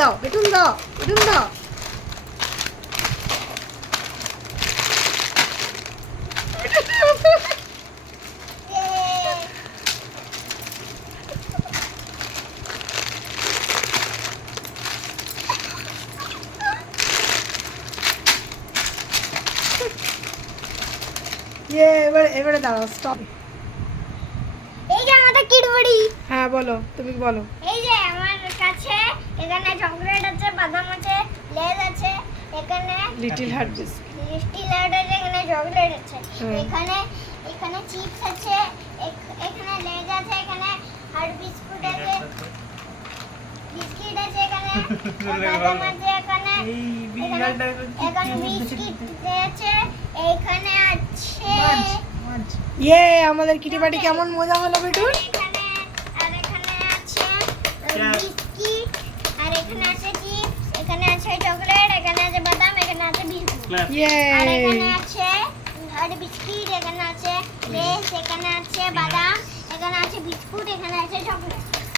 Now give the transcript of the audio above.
দাও বেটুন দাও বেটুন দাও। এবারে দাঁড়াও, স্টপ। এই যে আমাদের কিডবুড়ি। হ্যাঁ বলো, তুমি বলো। এই যে আমার কাছে এখানে চকলেট আছে, বাদাম আছে, লেজ আছে, এখানে little heart biscuit. Little heart আছে, এখানে চকলেট আছে, হুম। এখানে এখানে চিপস আছে, এখানে লেজ আছে, এখানে হার্ট বিস্কুট আছে, বিস্কিট আছে, এখানে বাদাম আছে, এখানে এখানে বিস্কিট আছে, এখানে আছে ইয়ে, আমাদের কিটি পার্টি কেমন মজা হলো বেটুন? এখানে আর এখানে আছে বিস্কিট, আর এখানে আছে চিপস, এখানে আছে চকলেট, এখানে আছে বাদাম, এখানে আছে বিস্কুট, ইয়ে আর এখানে আছে আর বিস্কিট, এখানে আছে লেস, এখানে আছে বাদাম, এখানে আছে বিস্কুট, এখানে আছে চকলেট।